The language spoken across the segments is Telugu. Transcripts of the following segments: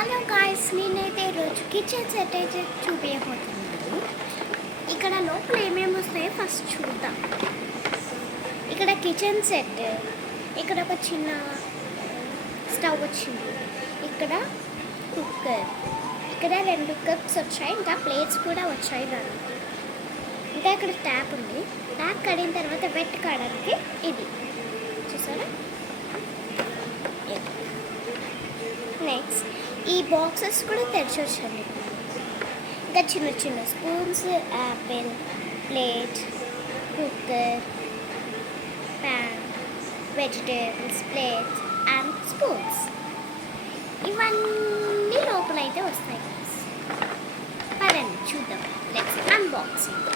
హలో గాయ్స్, నేనైతే ఈరోజు కిచెన్ సెట్ అయితే చూపించబోతున్నాను. ఇక్కడ లోపల ఏమేమి వస్తాయో ఫస్ట్ చూద్దాం. ఇక్కడ కిచెన్ సెట్, ఇక్కడ ఒక చిన్న స్టవ్ వచ్చింది, ఇక్కడ కుక్కర్, ఇక్కడ 2 కప్స్ వచ్చాయి, ఇంకా ప్లేట్స్ కూడా వచ్చాయి దానికి. ఇంకా ఇక్కడ ట్యాప్ ఉంది, ట్యాప్ కడిగిన తర్వాత వెట్ కావడానికి ఇది చూసారా. నెక్స్ట్ ఈ బాక్సెస్ కూడా తెరచొచ్చండి. ఇంకా చిన్న చిన్న spoons, Apple, plate, cooker, pan, vegetables, plates and spoons, ఇవన్నీ లోపల అయితే వస్తాయి. పదండి చూద్దాం. Let's unboxing.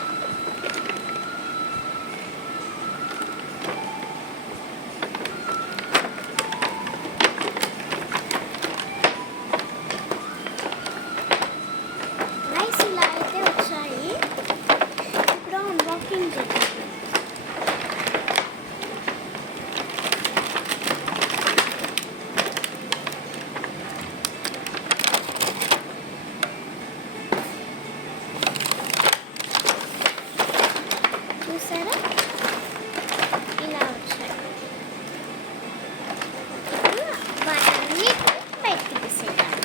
చూసారా, ఇలా వచ్చాయి. వాటన్ని బయటికి తీసేయాలి.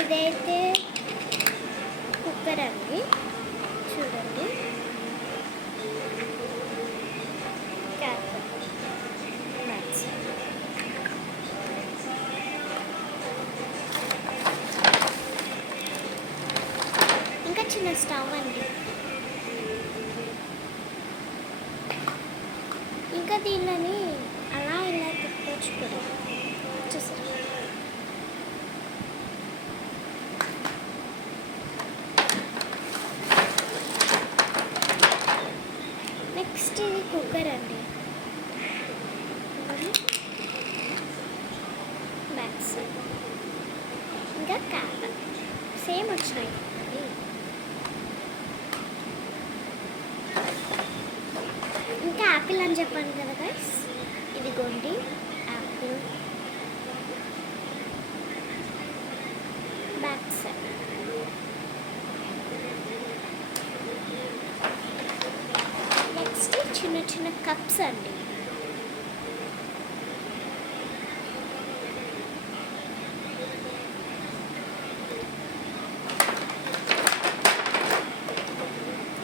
ఇదైతే కుక్కర్ అండి, చూడండి. ఇంకా చిన్న స్టవ్ అండి. ఇంకా దీనిని అలా ఇలా తిప్పొచ్చు కూడా, చూసారు. నెక్స్ట్ ఇది కుక్కర్ అండి. బ్యాక్ సైడ్ ఇంకా క్యాప్ సేమ్ వచ్చినాయి. ఇంకా యాపిల్ అని చెప్పాను కదా గైస్, ఇదిగోండి యాపిల్. బ్యాక్ సైడ్ నెక్స్ట్ చిన్న చిన్న కప్స్ అండి.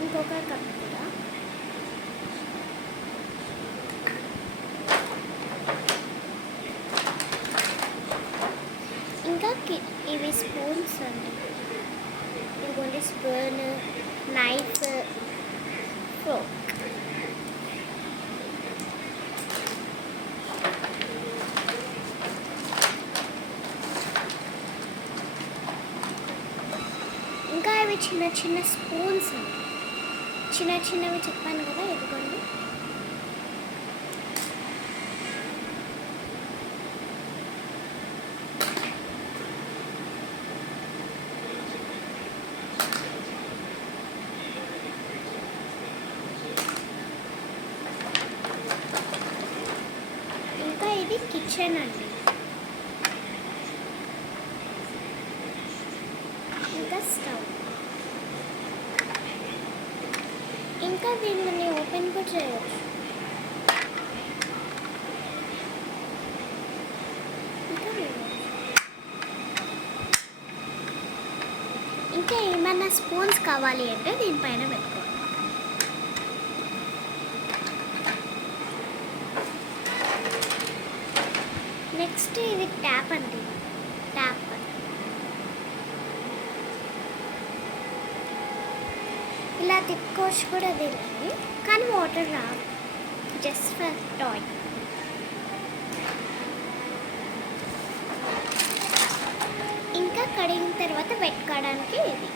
ఇంకొక కప్ కూడా. ఇంకా ఇవి స్పూన్స్ అండి. ఇదిగోండి స్పూన్, నైఫ్, ఫోర్క్. ఇంకా ఇవి చిన్న చిన్న స్పూన్స్ అండి, చిన్న చిన్నవి చెప్పాను కదా, ఇదిగోండి. ఇంకా ఇది కిచెన్ అండి. ఇంకా స్టవ్. ఇంకా దీన్ని ఓపెన్ కూడా చేయవచ్చు. ఇంకా ఏమైనా స్పూన్స్ కావాలి అంటే దీనిపైన పెట్టుకోవాలి. నెక్స్ట్ ఇది ట్యాప్ అండి. ట్యాప్ ఇలా తిప్పుకోవచ్చు కూడా దీన్ని, కానీ వాటర్ రాదు, జస్ట్ ఫర్ టాయ్. ఇంకా కడిగిన తర్వాత పెట్టుకోవడానికి ఇది.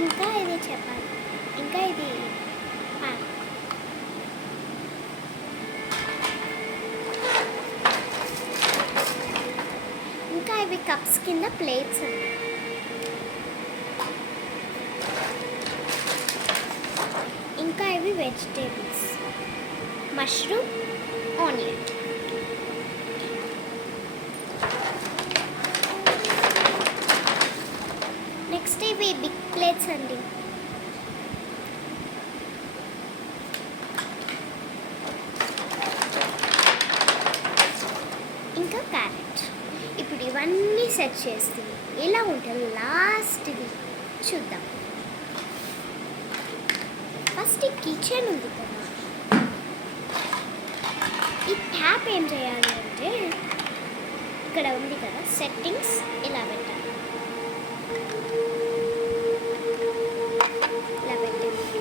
ఇంకా ఇది చెప్పాలి. ఇంకా ఇది కప్స్ కింద ప్లేట్స్ అండి. ఇంకా ఇవి వెజిటేబుల్స్, మష్రూమ్, ఆనియన్. నెక్స్ట్ ఇవి బిగ్ ప్లేట్స్ అండి. ఇంకా క్యారెట్. ఇప్పుడు ఇవన్నీ సెట్ చేస్తే ఎలా ఉంటుంది లాస్ట్ది చూద్దాం. ఫస్ట్ ఈ కిచెన్ ఉంది కదా, ఈ ట్యాప్ ఏం చేయాలి అంటే ఇక్కడ ఉంది కదా సెట్టింగ్స్, ఇలా పెట్టాలి. ఇలా పెట్టేసి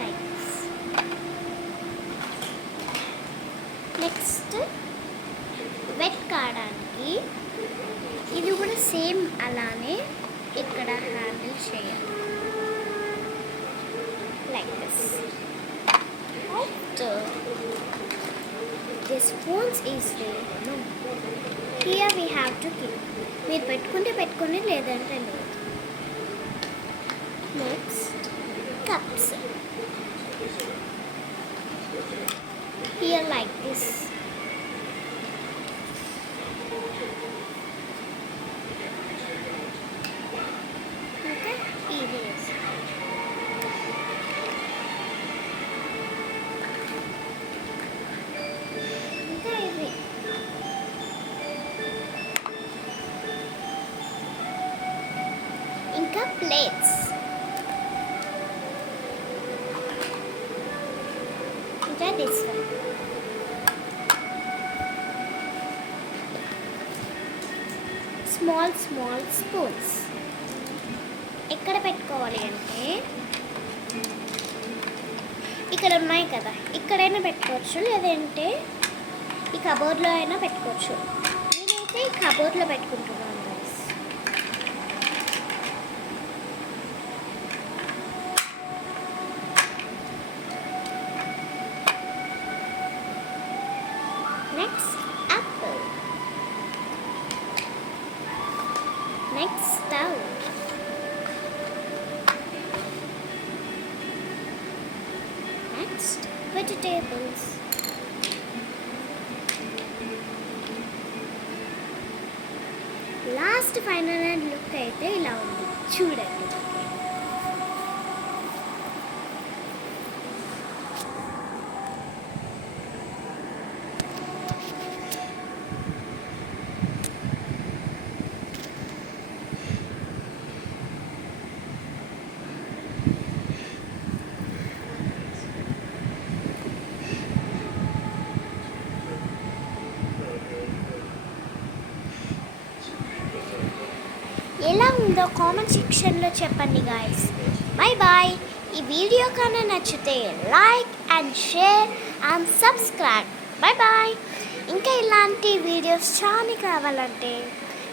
లైక్ దిస్. నెక్స్ట్ వెట్ కావడానికి ఇది కూడా సేమ్ అలానే ఇక్కడ హ్యాండిల్ చేయాలి like this. After the spoons is there, no, here we have to keep. మీరు పెట్టుకుంటే పెట్టుకోండి, లేదంటే లేదు. Next cups, here like this. Okay, ఇది ఇంకా ఇవి. ఇంకా ప్లేట్స్, ఇంకా this one. Small small spoons ఎక్కడ పెట్టుకోవాలి అంటే ఇక్కడ ఉన్నాయి కదా, ఇక్కడైనా పెట్టుకోవచ్చు, లేదంటే ఈ కబోర్డ్లో అయినా పెట్టుకోవచ్చు. నేనైతే ఈ కబోర్డ్లో పెట్టుకుంటున్నాను guys. Next apple. Next stove. Next vegetables. Last final look అయితే ఇలా ఉంది చూడండి. ఎలా ఉందో కామెంట్ సెక్షన్లో చెప్పండి గాయస్. Bye bye. ఈ వీడియో కన్నా నచ్చితే like and share and subscribe. Bye bye. ఇంకా ఇలాంటి వీడియోస్ చాలా కావాలంటే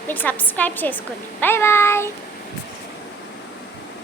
మీరు సబ్స్క్రైబ్ చేసుకోండి. Bye bye.